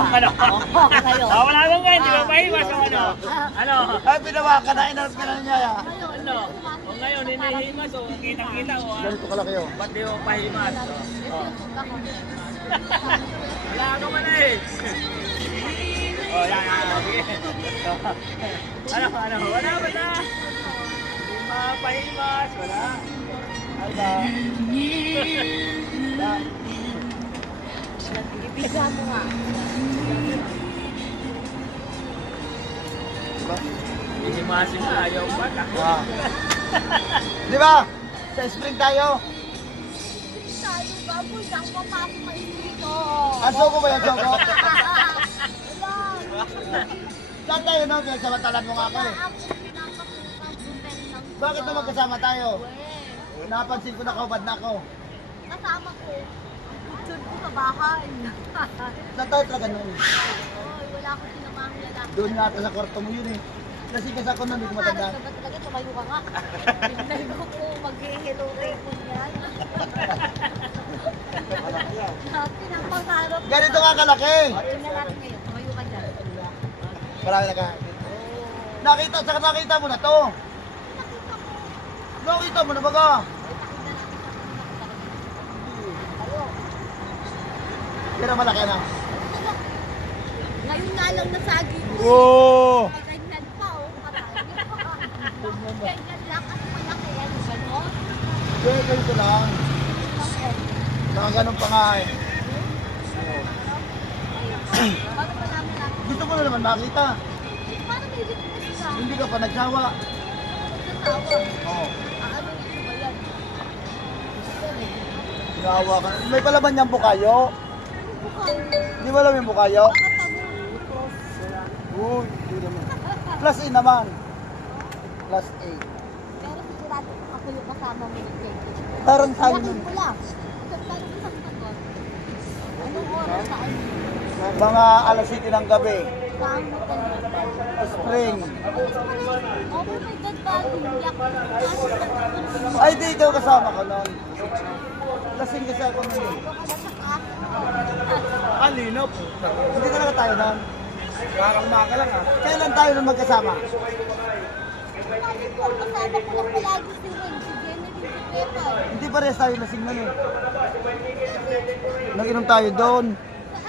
ano? Oo, kayo. Wala nang nga, hindi ba mahimas o ano? Ano? Ay, pinawa ka na, inarap ka na niya. Ano? O ngayon, hinihimas o kitang-kita o Ganito kalaki oh. ba't di mo pahimas? Wala ka man eh. O, yan. Sige. Ano? Wala ba na? Hindi mapahimas. Wala. Wala. Ibigyan mo nga. Hihimasin na, ayaw pa. Ah. Di ba? Sa spring tayo. Tayo baboy, lang papasok kayo dito. Aso ko ba yan, Choco? Wala. Saan tayo no? Pinagsamatalan mo nga ako eh. Bakit na magkasama tayo? Napansin ko na kaubad na ako. Kasama ko. Picture ko sa bahay. Saan tayo talaga nun? Oy, wala akong sinamahang lalaki. Doon nga sa kwarto mo yun eh. Kasi kasi ako nun, hindi ko matandaan. Para talaga, tumayo ka nga. Tignan mo ko, mag-hello ko niyan. Dati nang pangarap. Ganito nga kalaki. Tingnan natin ngayon, tumayo ka dyan. Marami na ka. Nakita mo na to. Nakita mo na baga. Pero malaki na. Ngayon nga lang nasagi ko. Oo. Ganyan pa, oh. Ganyan lang at malaki. Ano ba, no? Ganito lang. Ganun pa nga eh. Paano ba namin natin? Gusto ko na naman makita. Paano may witness ka? Hindi ka pa nagsawa. Nagsasawa. Oo. Ano ito ba yan? Naawa ka. May palaban niyang bukayo. Mukhang Di ba alam yung bukayo? nakatago. Uy, hindi naman. Plus 8 naman. Plus 8. Pero sigurado ako yung kasama mo ng Kate. Parang tayo Laking nun. pula. Isang tayo isang tagot. Anong oras sa ano? Mga alas 7 ng gabi. Saan mo tayo? Spring. Oh my God, bagong yak. Ay, di ikaw kasama ko nun. Lasing kasi ako nun. eh. Alino po. Hindi talaga tayo nun. Kakalma ka lang ah. Kailan tayo nun magkasama? Kasama ko lang palagi si Ren, si Genevieve, si Pepper. Hindi pa rin tayo lasing nun eh. Nag-inom tayo doon.